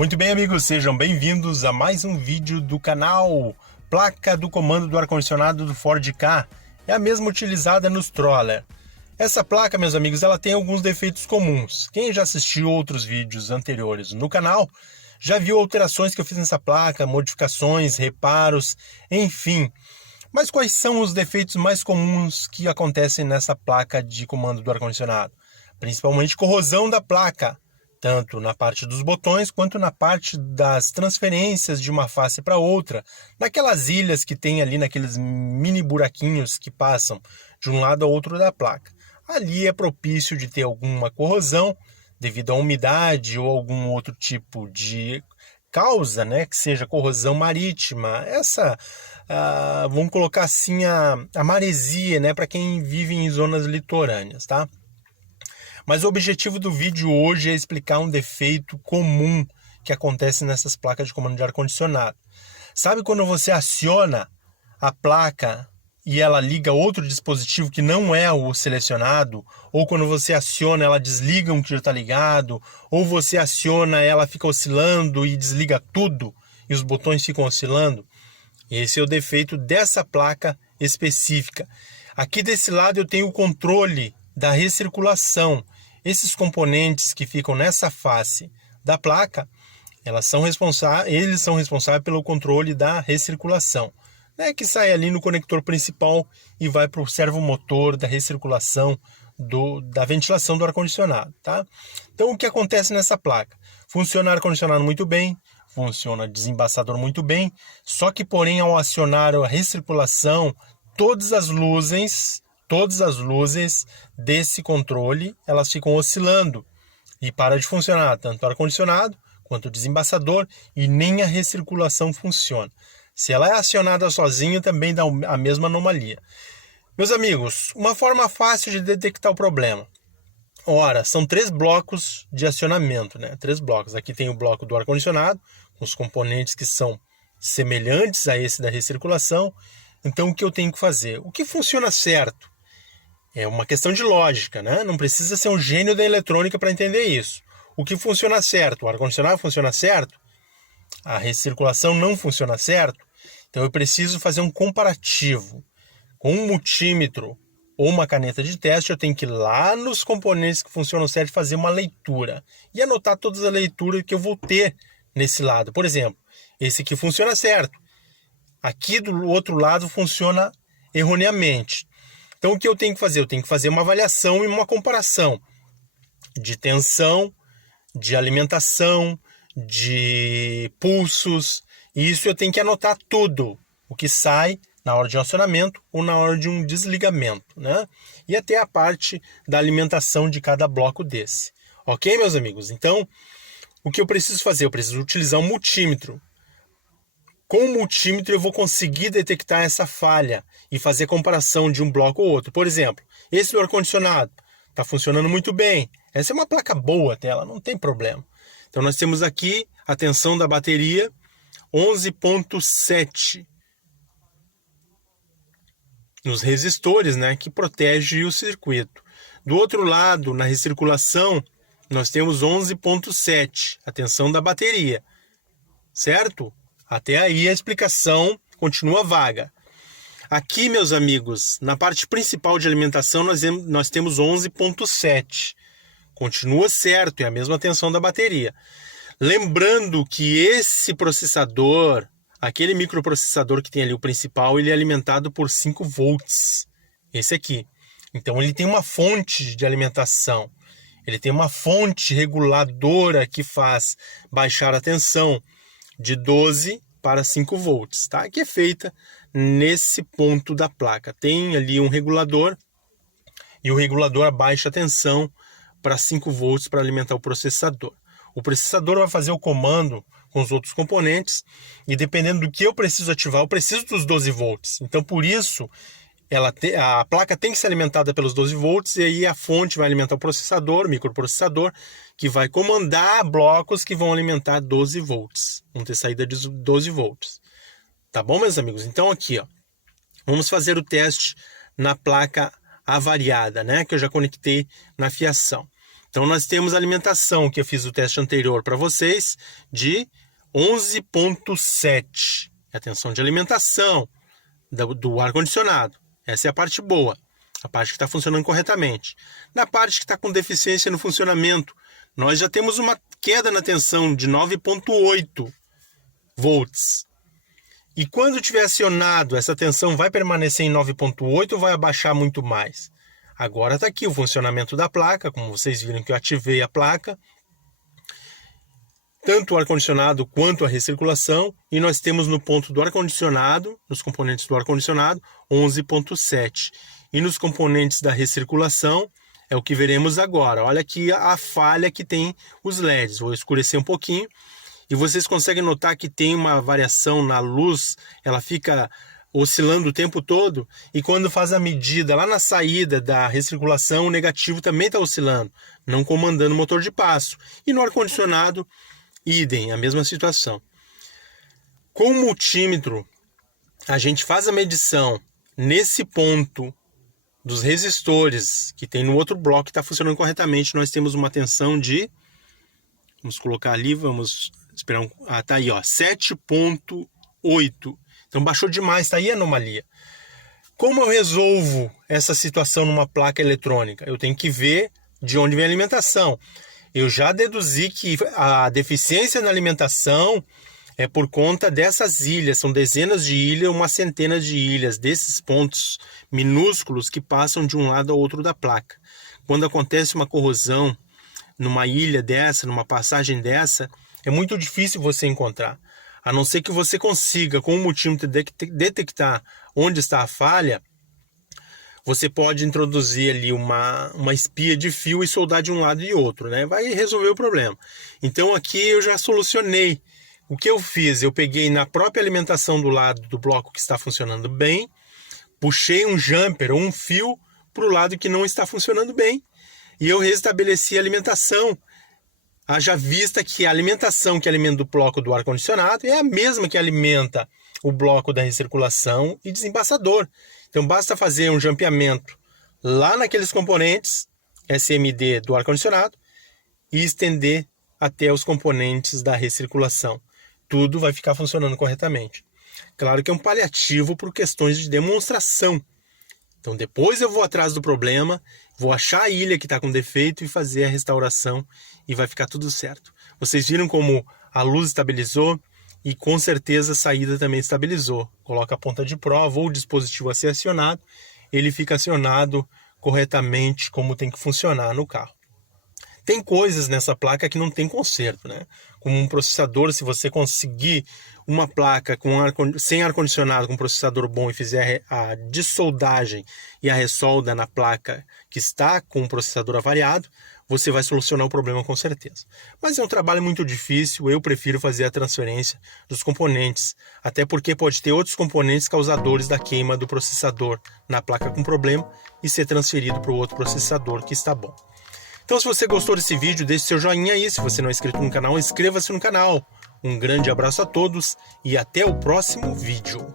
Muito bem, amigos, sejam bem-vindos a mais um vídeo do canal. Placa do comando do ar-condicionado do Ford Ka é a mesma utilizada nos Troller. Essa placa, meus amigos, ela tem alguns defeitos comuns. Quem já assistiu outros vídeos anteriores no canal já viu alterações que eu fiz nessa placa, modificações, reparos, enfim. Mas quais são os defeitos mais comuns que acontecem nessa placa de comando do ar-condicionado? Principalmente corrosão da placa, tanto na parte dos botões quanto na parte das transferências de uma face para outra, naquelas ilhas que tem ali, naqueles mini buraquinhos que passam de um lado ao outro da placa. Ali é propício de ter alguma corrosão devido à umidade ou algum outro tipo de causa, né, que seja corrosão marítima. Vamos colocar assim, a maresia, né, para quem vive em zonas litorâneas, tá? Mas o objetivo do vídeo hoje é explicar um defeito comum que acontece nessas placas de comando de ar-condicionado. Sabe quando você aciona a placa e ela liga outro dispositivo que não é o selecionado? Ou quando você aciona, ela desliga um que já está ligado? Ou você aciona, ela fica oscilando e desliga tudo e os botões ficam oscilando? Esse é o defeito dessa placa específica. Aqui desse lado eu tenho o controle da recirculação. Esses componentes que ficam nessa face da placa, eles são responsáveis pelo controle da recirculação, né, que sai ali no conector principal e vai para o servomotor da recirculação da ventilação do ar-condicionado. Tá? Então o que acontece nessa placa? Funciona ar-condicionado muito bem, funciona desembaçador muito bem, só que porém ao acionar a recirculação, todas as luzes desse controle, elas ficam oscilando e para de funcionar, tanto o ar-condicionado quanto o desembaçador, e nem a recirculação funciona. Se ela é acionada sozinha, também dá a mesma anomalia. Meus amigos, uma forma fácil de detectar o problema. Ora, são 3 blocos de acionamento, né? 3 blocos. Aqui tem o bloco do ar-condicionado, com os componentes que são semelhantes a esse da recirculação. Então, o que eu tenho que fazer? O que funciona certo? É uma questão de lógica, né? Não precisa ser um gênio da eletrônica para entender isso. O que funciona certo? O ar-condicionado funciona certo? A recirculação não funciona certo? Então eu preciso fazer um comparativo. Com um multímetro ou uma caneta de teste, eu tenho que ir lá nos componentes que funcionam certo fazer uma leitura. E anotar todas as leituras que eu vou ter nesse lado. Por exemplo, esse aqui funciona certo. Aqui do outro lado funciona erroneamente. Então o que eu tenho que fazer? Eu tenho que fazer uma avaliação e uma comparação de tensão, de alimentação, de pulsos. E isso eu tenho que anotar tudo, o que sai na hora de um acionamento ou na hora de um desligamento, né? E até a parte da alimentação de cada bloco desse. Ok, meus amigos? Então, o que eu preciso fazer? Eu preciso utilizar um multímetro. Com o multímetro eu vou conseguir detectar essa falha e fazer comparação de um bloco ou outro. Por exemplo, esse do ar-condicionado está funcionando muito bem. Essa é uma placa boa até, ela não tem problema. Então nós temos aqui a tensão da bateria 11.7 nos resistores, né, que protege o circuito. Do outro lado, na recirculação, nós temos 11.7, a tensão da bateria, certo? Até aí a explicação continua vaga. Aqui, meus amigos, na parte principal de alimentação, nós temos 11.7. Continua certo, é a mesma tensão da bateria. Lembrando que esse processador, aquele microprocessador que tem ali o principal, ele é alimentado por 5 volts. Esse aqui. Então ele tem uma fonte de alimentação. Ele tem uma fonte reguladora que faz baixar a tensão de 12 para 5 volts, tá? Que é feita nesse ponto da placa. Tem ali um regulador e o regulador abaixa a tensão para 5 volts para alimentar o processador. O processador vai fazer o comando com os outros componentes e dependendo do que eu preciso ativar, eu preciso dos 12 volts. Então, por isso, a placa tem que ser alimentada pelos 12 volts e aí a fonte vai alimentar o processador, o microprocessador, que vai comandar blocos que vão alimentar 12 volts. Vão ter saída de 12 volts. Tá bom, meus amigos? Então, aqui, ó, vamos fazer o teste na placa avariada, né, que eu já conectei na fiação. Então nós temos a alimentação, que eu fiz o teste anterior para vocês, de 11.7. A tensão de alimentação do ar-condicionado. Essa é a parte boa, a parte que está funcionando corretamente. Na parte que está com deficiência no funcionamento, nós já temos uma queda na tensão de 9.8 volts. E quando tiver acionado, essa tensão vai permanecer em 9.8 ou vai abaixar muito mais? Agora está aqui o funcionamento da placa, como vocês viram que eu ativei a placa. Tanto o ar-condicionado quanto a recirculação. E nós temos no ponto do ar-condicionado, nos componentes do ar-condicionado, 11.7. E nos componentes da recirculação, é o que veremos agora. Olha aqui a falha que tem os LEDs. Vou escurecer um pouquinho. E vocês conseguem notar que tem uma variação na luz, ela fica oscilando o tempo todo, e quando faz a medida lá na saída da recirculação, o negativo também está oscilando, não comandando o motor de passo. E no ar-condicionado, idem, a mesma situação. Com o multímetro, a gente faz a medição nesse ponto dos resistores, que tem no outro bloco que está funcionando corretamente. Nós temos uma tensão de, vamos colocar ali, vamos esperar tá aí, ó, 7.8. Então baixou demais, está aí a anomalia. Como eu resolvo essa situação numa placa eletrônica? Eu tenho que ver de onde vem a alimentação. Eu já deduzi que a deficiência na alimentação é por conta dessas ilhas. São dezenas de ilhas, uma centena de ilhas, desses pontos minúsculos que passam de um lado ao outro da placa. Quando acontece uma corrosão numa ilha dessa, numa passagem dessa, é muito difícil você encontrar. A não ser que você consiga, com o multímetro, detectar onde está a falha, você pode introduzir ali uma espia de fio e soldar de um lado e outro, né? Vai resolver o problema. Então aqui eu já solucionei. O que eu fiz? Eu peguei na própria alimentação do lado do bloco que está funcionando bem, puxei um jumper ou um fio para o lado que não está funcionando bem, e eu restabeleci a alimentação. Haja vista que a alimentação que alimenta o bloco do ar-condicionado é a mesma que alimenta o bloco da recirculação e desembaçador. Então basta fazer um jampeamento lá naqueles componentes SMD do ar-condicionado e estender até os componentes da recirculação. Tudo vai ficar funcionando corretamente. Claro que é um paliativo por questões de demonstração. Então depois eu vou atrás do problema, vou achar a ilha que está com defeito e fazer a restauração e vai ficar tudo certo. Vocês viram como a luz estabilizou e com certeza a saída também estabilizou. Coloca a ponta de prova ou o dispositivo a ser acionado, ele fica acionado corretamente como tem que funcionar no carro. Tem coisas nessa placa que não tem conserto, né? Como um processador, se você conseguir uma placa sem ar-condicionado, com um processador bom e fizer a dessoldagem e a ressolda na placa que está com o processador avariado, você vai solucionar o problema com certeza. Mas é um trabalho muito difícil, eu prefiro fazer a transferência dos componentes, até porque pode ter outros componentes causadores da queima do processador na placa com problema e ser transferido para o outro processador que está bom. Então, se você gostou desse vídeo, deixe seu joinha aí. Se você não é inscrito no canal, inscreva-se no canal. Um grande abraço a todos e até o próximo vídeo.